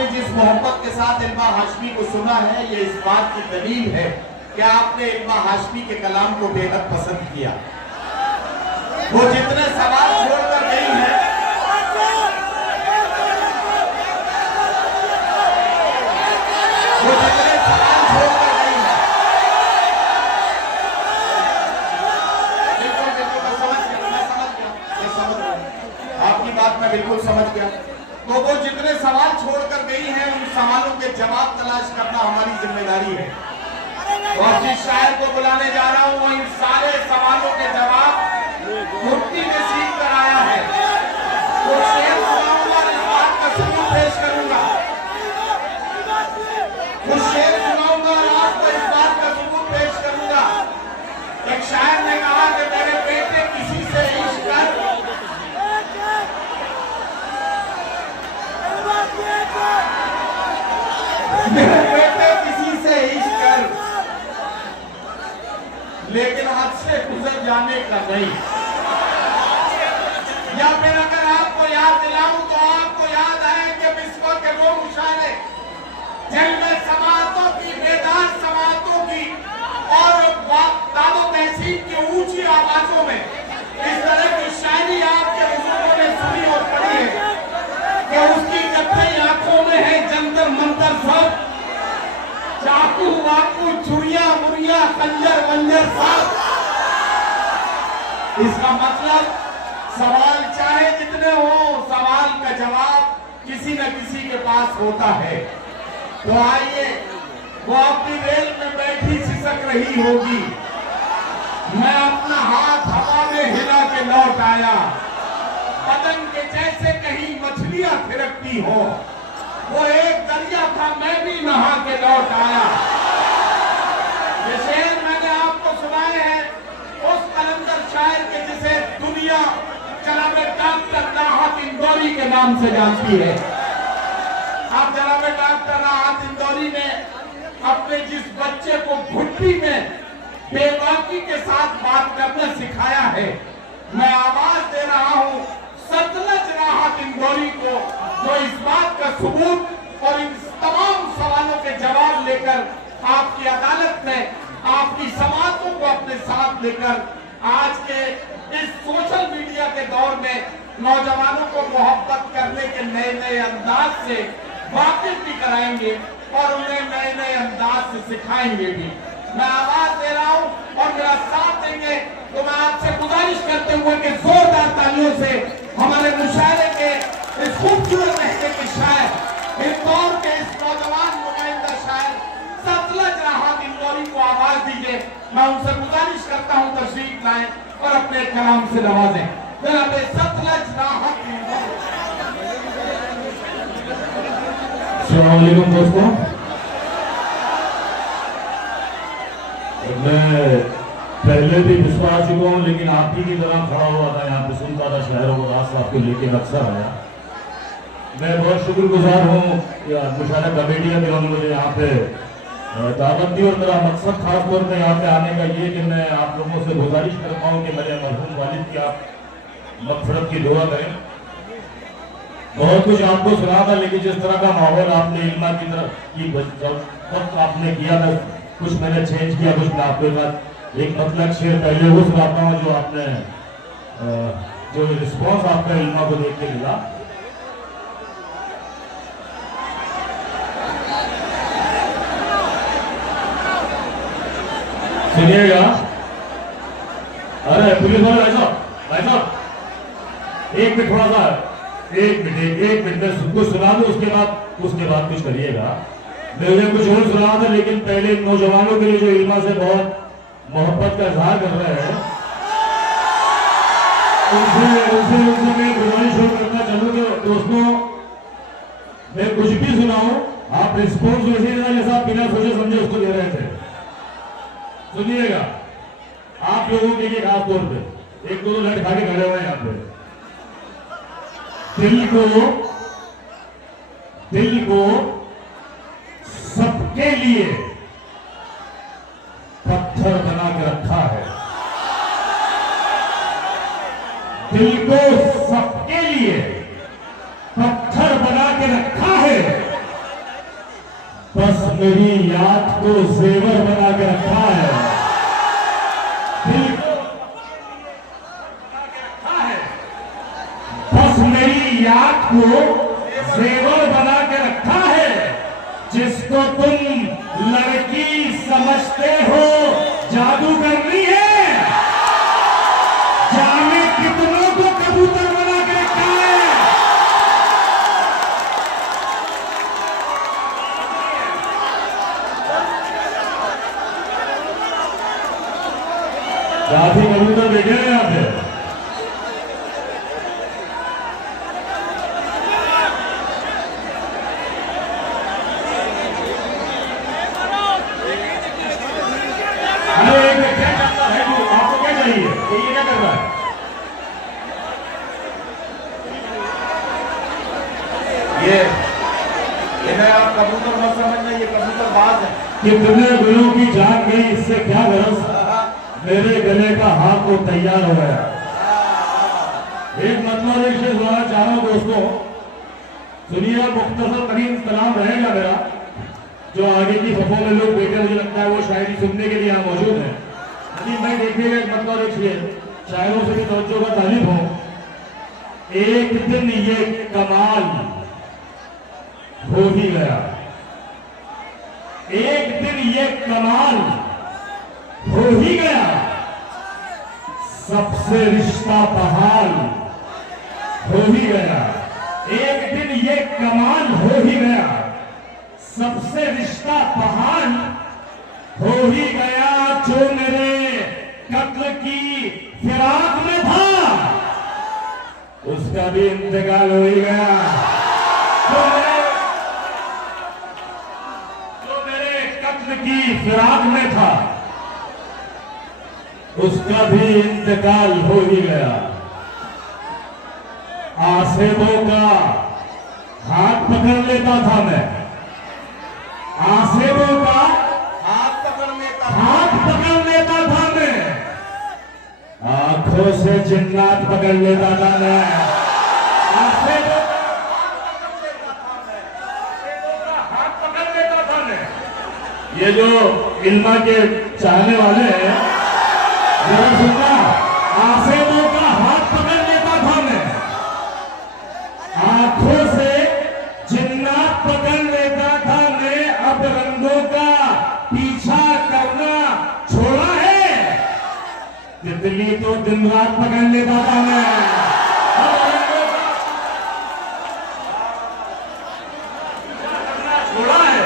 आपने जिस मोहब्बत के साथ इल्मा हाशमी को सुना है, ये इस बात की दलील है कि आपने इल्मा हाशमी के कलाम को बेहद पसंद किया। वो जितने सवाल छोड़कर गई है, वो जितने सवाल छोड़कर गई है, बिल्कुल बिल्कुल मैं समझ गया, आपकी बात मैं बिल्कुल समझ गया। तो वो जितने सवाल छोड़कर गई हैं, उन सवालों के जवाब तलाश करना हमारी जिम्मेदारी है। तो अपनी शायर को बुलाने जा रहा हूं, वो इन सारे सवालों के जवाब घुट्टी में सीख कर आया है। वो शेर सुनाऊंगा और इस बात का सबूत पेश करूंगा। वो शेर सुनाऊंगा और आपको इस बात का सबूत पेश करूंगा। एक शायर ने कहा कि मेरे बेटे किसी से इश्क कर, मेरे बेटे किसी से इश्क कर, लेकिन हद से गुजर जाने का नहीं। या फिर अगर आपको याद दिलाऊं तो आपको याद आए कि विश्व के वो मुशायरे जिनमें समातों की, बेदार समातों की और दादो तहसीन की ऊंची आवाजों में इस तरह की शायरी आपके बुजुर्गों ने सुनी और पढ़ी है कि उसकी कत्थई आंखों में है जंतर मंतर सब, चाकू वाकू चुड़िया मुड़िया खंजर वंजर सब। इसका मतलब सवाल चाहे जितने हो, सवाल का जवाब किसी न किसी के पास होता है। तो आइए, वो अपनी रेल में बैठी सिसक रही होगी, मैं अपना हाथ हवा में हिला के लौट आया, पतंग के जैसे कहीं मछलियां थिरकती हो, वो एक दरिया था मैं भी नहा के लौट आया। ये शेर मैंने आपको सुनाए हैं उस कलंदर शायर के जिसे दुनिया जनाब डॉक्टर राहत इंदौरी के नाम से जानती है। आप जनाब डॉक्टर राहत इंदौरी ने अपने जिस बच्चे को घुट्टी में बेबाकी के साथ बात करना सिखाया है, मैं आवाज दे रहा हूं सतलज राहत इंदौरी को, जो इस बात का सबूत और इन तमाम सवालों के जवाब लेकर आपकी अदालत में आपकी समातों को अपने साथ लेकर आज के इस सोशल मीडिया के दौर में नौजवानों को मोहब्बत करने के नए नए अंदाज से वाकिफ भी कराएंगे और उन्हें नए नए अंदाज से सिखाएंगे भी। मैं आवाज दे रहा हूं और मेरा साथ देंगे, तो मैं आपसे गुजारिश करते हुए कि जोरदार तालियों से हमारे मुशायरे के इस खूबसूरत लहजे के शायर, इंदौर के इस नौजवान नुमाइंदा शायर सतलज राहत इंदौरी को आवाज दीजिए। मैं उनसे गुजारिश करता हूं तशरीफ लाएं और अपने कलाम से नवाजें। जनाब सतलज राहत इंदौरी। अस्सलाम वालेकुम दोस्तों, मैं पहले भी बिस्वा आ चुका हूँ, लेकिन आप ही की तरह खड़ा हुआ था यहाँ पे, सुनता था शायरों को, रात आपको लेके अक्सर आया। मैं बहुत शुक्रगुजार हूँ मुशायरा कमेटी का, जिन्होंने मुझे यहाँ पे दावत दी। और मेरा मकसद खास तौर पर यहाँ पे आने का ये कि मैं आप लोगों से गुजारिश करता हूँ कि मेरे मरहूम वालिद की आप मग़फ़िरत की दुआ करें। बहुत कुछ आपको सुना था, लेकिन जिस तरह का माहौल आपने इल्मा की तरफ वक्त आपने किया था, कुछ मैंने चेंज किया, कुछ मैं आपके साथ एक मतलब शेर पहले वो सुनाता हूँ जो आपने जो रिस्पॉन्स आपका इल्मा को देख के मिला। सुनिएगा। अरे पुलिस वाले भाई साहब एक मिनट, थोड़ा सा एक मिनट में कुछ सुना दूं, उसके बाद कुछ करिएगा। मैंने कुछ और सुना था, लेकिन पहले नौजवानों के लिए जो इल्मा से बहुत मोहब्बत का इजहार कर रहे हैं, उनसे मैं गुजारिश करना चाहूँ कि दोस्तों, मैं कुछ भी सुनाऊं, आप रिस्पॉन्स वैसे देना जैसा आप बिना सोचे समझे उसको दे रहे थे। सुनिएगा, आप लोगों के लिए खास तौर पे एक दो लट खा के खड़े हुए हैं यहाँ पे। दिल को सबके लिए पत्थर बना के रखा है, दिल को सबके लिए पत्थर बना के रखा है, बस मेरी याद को जेवर बना के रखा है, दिल को बना के रखा है। बस मेरी याद को जेवर बना के रखा है। जिसको तुम लड़की समझते हो जादूगरनी है, जाने कितनों को कबूतर बना के रखा है। काफी कबूतर देखे हैं यहाँ पे। अरे क्या करता है तू? आपको क्या चाहिए? ये क्या कर रहा है? ये है आप कबूतर मत समझना, ये कबूतर बाज है। कितने गुलों की जान गई, इससे क्या गरज? मेरे गले का हाथ तो तैयार हो गया। एक मतलब एक शेर सुनाना चाह रहा हूं दोस्तों, सुनिए। मुख्तसर तरीन सलाम रहेगा मेरा, जो आगे की सफों में लोग बैठे, मुझे लगता है वो शायरी सुनने के लिए यहाँ मौजूद है। अभी मैं देखिएगा एक मतलब एक शेर, शायरों से भी तवज्जो का तालिब हो। एक दिन ये कमाल हो ही गया, एक दिन ये कमाल हो ही गया, सबसे रिश्ता बहाल हो ही गया। एक दिन ये कमाल हो ही गया, सबसे रिश्ता बहाल हो ही गया। जो मेरे कत्ल की फिराक में था, उसका भी इंतकाल हो ही गया। जो मेरे कत्ल की फिराक में था, उसका भी इंतकाल हो ही गया। आसेबों का हाथ पकड़ लेता था मैं, आसेबों का हाथ पकड़ लेता था मैं, आंखों से जिन्नात पकड़ लेता था मैं, आसेबों का हाथ पकड़ लेता था मैं। ये जो इल्मा के चाहने वाले हैं, जरा सुनना, आसेबों का हाथ पकड़ लेता था मैं, आंखों से जिन्नात पकड़ लेता था मैं। अब रंगों का पीछा करना छोड़ा है, तितली तो दिन रात पकड़ लेता था मैं। अब रंगों का पीछा करना छोड़ा है,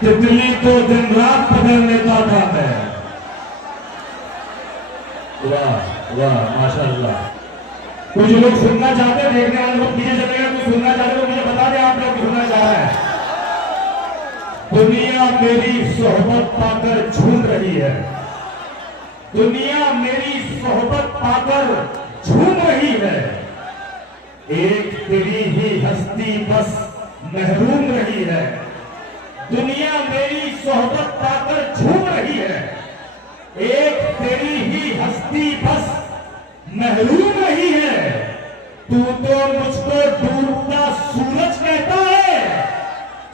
तितली तो दिन रात पकड़ लेता था मैं। वाह वाह माशाअल्लाह। कुछ लोग सुनना चाहते हैं, देखने वाले लोग पीछे चलेगा, कुछ सुनना चाहते हो मुझे बता दें आप लोग सुनना चाह रहे हैं। दुनिया मेरी सोहबत पाकर झूम रही है, दुनिया मेरी सोहबत पाकर झूम रही है। एक तेरी ही हस्ती बस महरूम रही है, दुनिया मेरी सोहबत पाकर झूम रही है। एक तेरी ही हस्ती बस महरूम रही है। तू तो मुझको डूबता सूरज कहता है,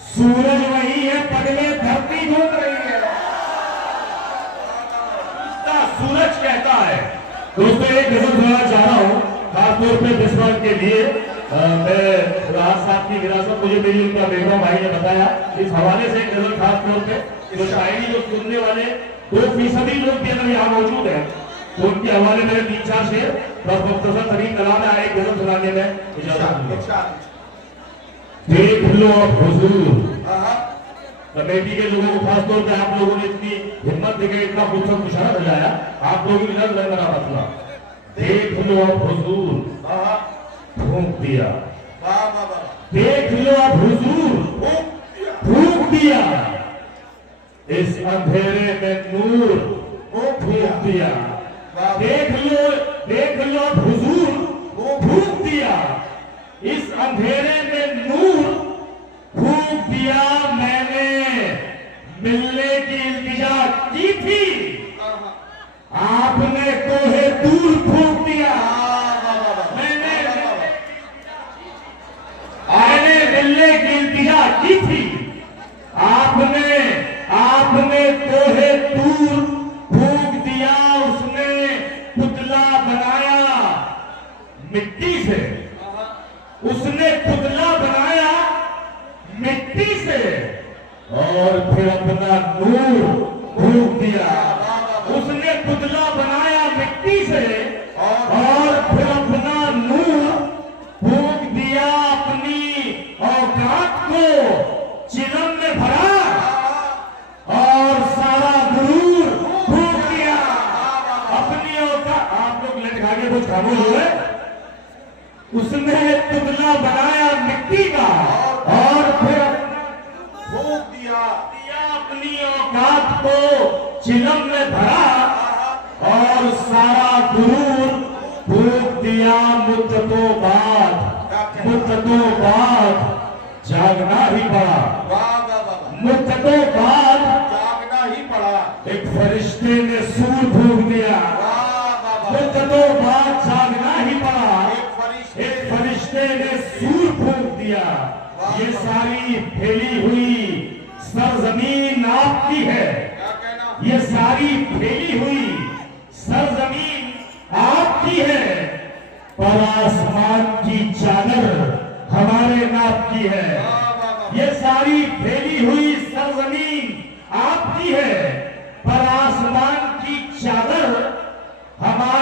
सूरज वही है पगले धरती ढूंढ रही है, डूबता सूरज कहता है। दोस्तों एक गजल सुनाना चाह रहा हूं खासतौर पे बिस्वाल के लिए। मैं राज साहब की विरासत मुझे मेरी उनका बेगम भाई ने बताया, इस हवाले से एक गजल खासतौर पे जो शायरी जो सुनने वाले 2% लोग भी अगर यहाँ मौजूद है तो उनके हवाले में 3-4 शेर बस मुख्तसर तरीन कलाम में आए गजल सुनाने में इजाजत। देख लो अब हुजूर, कमेटी के लोगों को खासतौर पे आप लोगों ने इतनी हिम्मत देकर इतना खूबसूरत मुशायरा सजाया, आप लोगों की नजर है मेरा मसला। देख लो अब हुजूर फूंक दिया, देख लो अब हुजूर फूंक दिया, इस अंधेरे में नूर फूंक दिया। देख लो अब हुजूर फूंक दिया, इस अंधेरे में नूर फूंक दिया। मैंने मिलने की इल्तिजा की थी, आपने कोहे दूर फूंक दिया। मैंने मिलने की इल्तिजा की थी। आपने तोहे दूर फूंक दिया, उसने पुतला बनाया मिट्टी से, उसने पुतला बनाया मिट्टी से, और फिर अपना नूर फूंक दिया। उसने पुतला बनाया मिट्टी से और फिर अपना नूर फूंक दिया, अपनी औकात को चिलम में भरा और सारा गुरूर फूंक दिया। अपनी औकात, आप लोग लटका के कुछ खामोश हो गए। उसने पुतला बनाया मिट्टी का और फिर फूंक दिया, अपनी औकात को चिलम में भरा और सारा गुरूर फूंक दिया। मुद्दतों बाद जागना ही पड़ा, मुद्दतों बाद जागना ही पड़ा। एक फरिश्ते ने सूर फूंक दिया, मुद्दतों बाद जागना ही पड़ा, एक फरिश्ते ने सूर फूंक दिया। ये सारी फैली हुई सरजमीन आपकी है, ये सारी फैली हुई सरजमीन आपकी है, पर आसमान की चादर हमारे नाप की है। ये सारी फैली हुई सरजमीन आपकी है, पर आसमान की चादर हमारे